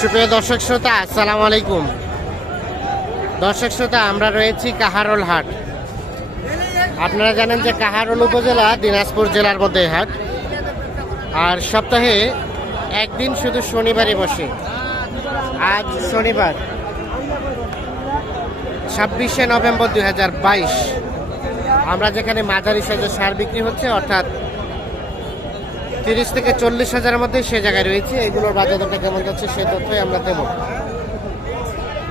সুপ্রিয় দর্শক শ্রোতা, আসসালামু আলাইকুম। দর্শক শ্রোতা, আমরা রয়েছি কাহারোল হাট। আপনারা জানেন যে কাহারোল উপজেলা দিনাজপুর জেলার মধ্যে হাট। আর সপ্তাহে একদিন শুধু শনিবারই বসে। আজ শনিবার, ছাব্বিশে নভেম্বর দুই হাজার বাইশ। আমরা যেখানে মাঝারি সাইজের সার বিক্রি হচ্ছে, অর্থাৎ তিরিশ থেকে চল্লিশ হাজারের মধ্যে সে জায়গায় রয়েছে। এগুলোর বাজার দরটা কেমন যাচ্ছে সে তথ্যই আমরা দেবো।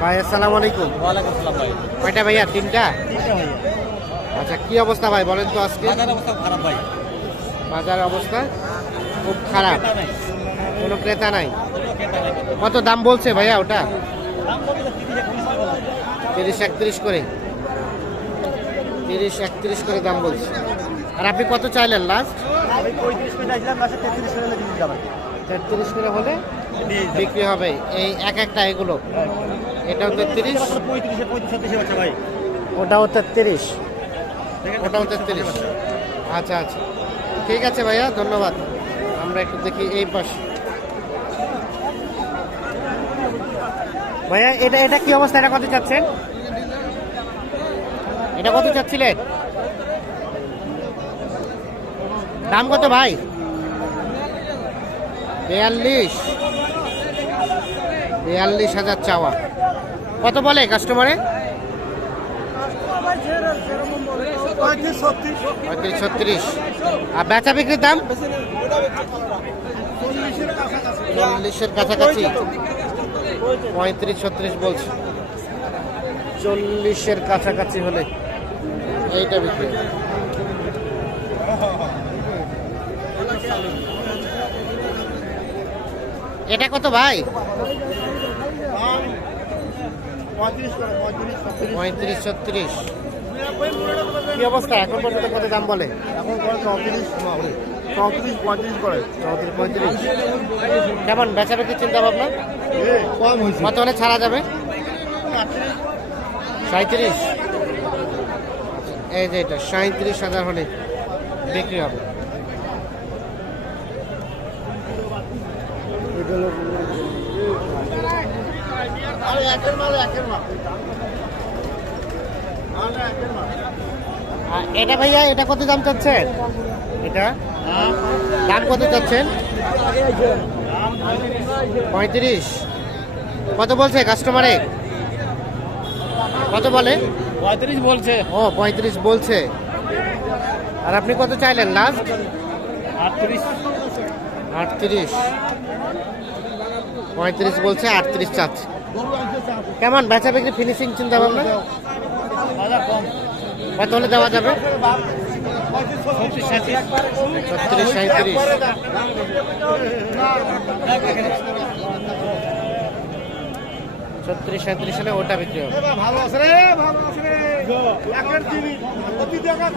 ভাই আসসালামু আলাইকুম। কয়টা ভাইয়া? তিনটা? আচ্ছা কি অবস্থা ভাই বলেন তো আজকে? বাজার অবস্থা খুব খারাপ। কোনো ক্রেতা নাই। কত দাম বলছে ভাইয়া ওটা? তিরিশ একত্রিশ করে তিরিশ একত্রিশ করে। দাম বলছে। আর আপনি কত চাইলেন লাস্ট আমি পঁয়ত্রিশ করে চাইছিলাম লাস্টে তেত্রিশ করে দিন যাবেন তেত্রিশ করে হলে বিক্রি হবে। এই এক একটা এগুলো? এটাও তেত্রিশ? পঁয়ত্রিশে পঁয়ত্রিশ বাচ্চা ভাই। ওটাও তেত্রিশ। ওটাও তেত্রিশ। আচ্ছা আচ্ছা। ঠিক আছে ভাইয়া ধন্যবাদ। আমরা একটু দেখি এই পাশে। ভাইয়া এটা এটা কি অবস্থা? এটা কত চাচ্ছেন? এটা কত চাচ্ছিলেন? দাম কত ভাই? বিয়াল্লিশ। বিয়াল্লিশ হাজার চাওয়া। কত বলে কাস্টমারে পঁয়ত্রিশ, ছত্রিশ। আর বেচা বিক্রির দাম? চল্লিশের কাছাকাছি। পঁয়ত্রিশ, ছত্রিশ বলছে। চল্লিশের কাছাকাছি হলে এইটা বিক্রি এটা কত ভাই? পঁয়ত্রিশ অবস্থা? এখন পর্যন্ত কত দাম বলে? এখন চৌত্রিশ, পঁয়ত্রিশ। করে কেমন বেচা বিক্রির চিন্তা ভাবনা? কম কত ছাড়া যাবে? সাঁত্রিশ এই যে এটা সাঁত্রিশ হাজার হলে বিক্রি হবে। এটা ভাইয়া এটা কত দাম চাচ্ছেন? এটা? দাম কত চাচ্ছেন? পঁয়ত্রিশ। কত বলছে কাস্টমারে কত বলে? পঁয়ত্রিশ বলছে। ও পঁয়ত্রিশ বলছে। আর আপনি কত চাইলেন লাস্ট আটত্রিশ। আটত্রিশ। পঁয়ত্রিশ বলছে, আটত্রিশ চাচ্ছে। কেমন, বেচা বিক্রি ফিনিশিং চিন্তা ভাবনা কত হলে দেওয়া যাবে? ছত্রিশ সাঁত্রিশ ছত্রিশ সাঁত্রিশ হলে ওটা বিক্রি হবে। ভালো আছে রে ভালো আছে রে প্রতি জায়গা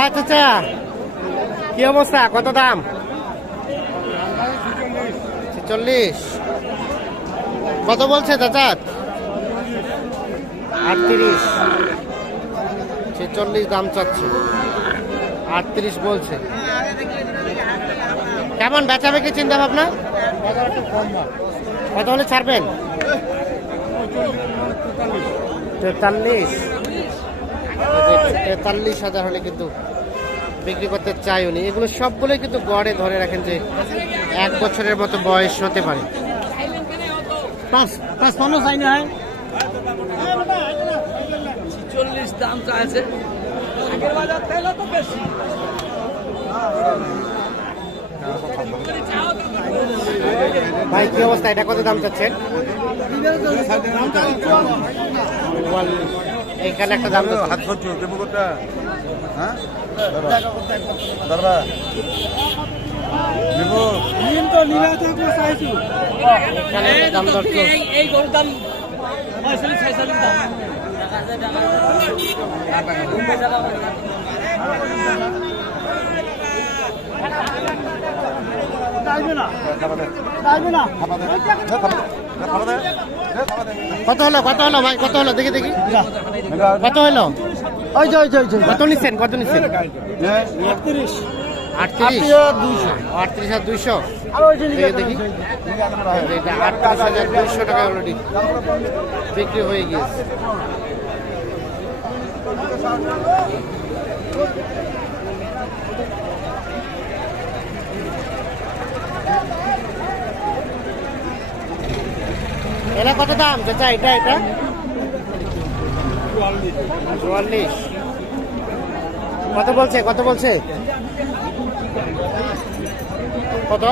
আচ্ছা আচ্ছা। কি অবস্থা? কত দাম? ছেচল্লিশ। কত বলছে চাচা? আটত্রিশ। ছেচল্লিশ দাম চাচ্ছে। আটত্রিশ বলছে। কেমন বেচা বিক্রি চিন্তা ভাবনা? কত হলে ছাড়বেন? তেতাল্লিশ। তেতাল্লিশ হাজার হলে কিন্তু বিক্রি করতে চাই উনি। এগুলো সবগুলোই কিন্তু গড়ে ধরে রাখেন যে এক বছরের মতো বয়স হতে পারে। পাঁচ পাঁচ পনেরো চাই না হয়। চল্লিশ দাম চাইছে। আগের বাজার তেল তো বেশি। ভাই কি অবস্থা? এটা কত দাম চাচ্ছেন? এইখানে একটা দাম হাত ধরছো দেবো কোনটা হ্যাঁ দাদা দেবো এখানে দাম দর এই গরুর দাম পঁয়তাল্লিশ ছেচল্লিশ দাম। কত হলো কত হলো ভাই? কত হলো? দেখি দেখি। কত হলো? ওই যে ওই যে ওই যে কত নিচ্ছেন কত নিচ্ছেন আটত্রিশ। আটত্রিশ দুইশো আটত্রিশ দুইশো। আর দেখি দেখি। আটত্রিশ হাজার দুইশো টাকা অলরেডি বিক্রি হয়ে গিয়েছে। এটা কত দাম? চাচা এটা এটা? চুয়াল্লিশ। কত বলছে? কত বলছে? কত?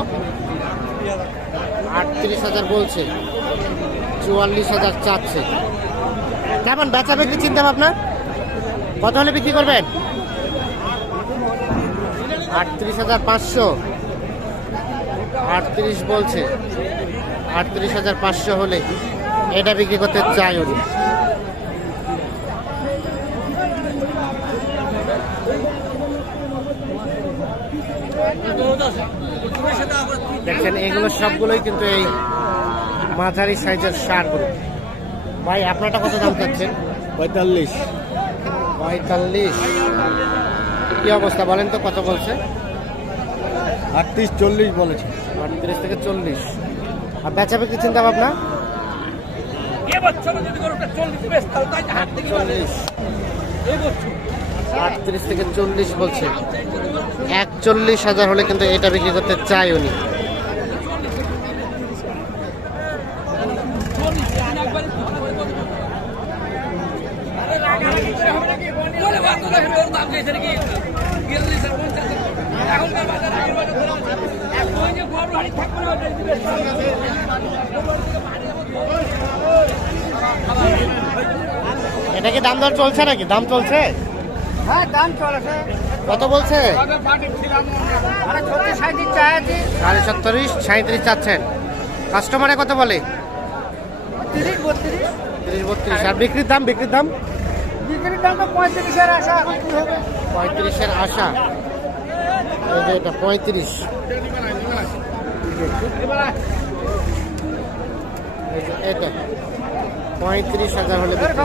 আটত্রিশ হাজার বলছে। চুয়াল্লিশ হাজার চাচ্ছে। কেমন, বেচা বিক্রি চিন্তা ভাবনা? কত হলে বিক্রি করবেন? আটত্রিশ হাজার পাঁচশো। আটত্রিশ বলছে। আটত্রিশ হাজার পাঁচশো হলে এটা বিক্রি করতে চাই উনি। দেখছেন এগুলো সবগুলোই কিন্তু এই মাঝারি সাইজের সারগুলো। ভাই, আপনারটা কত দাম চাচ্ছেন? পঁয়তাল্লিশ। পঁয়তাল্লিশ। কি অবস্থা বলেন তো কত বলছে? আটত্রিশ চল্লিশ বলেছে। আটত্রিশ থেকে চল্লিশ। আর বেচা বিক্রি চিন্তা ভাবনা আটত্রিশ থেকে চল্লিশ বলছে। একচল্লিশ হাজার হলে কিন্তু এটা বিক্রি করতে চাই উনি দেখো, ওর দাম চাইছে নাকি? বিয়াল্লিশ আর পঞ্চাশ। এখনকার বাজার আগের বাজার ধরা এখন যে গরু হাড়ি থাকবে না, ওটা দিবে। এটা কি দাম দর চলছে নাকি? দাম চলছে? হ্যাঁ দাম চলেছে। কত বলছে? সাড়ে সত্তরিশ সাঁত্রিশ চাচ্ছেন। কাস্টমারে কত বলে? তিরিশ বত্রিশ। তিরিশ বত্রিশ। আর বিক্রির দাম বিক্রির দাম? বিক্রির দাম পঁয়ত্রিশের আশা। এখন কি আশা। এই যে এটা পঁয়ত্রিশ। এটা। পঁয়ত্রিশ হাজার হলে বিক্রি। তো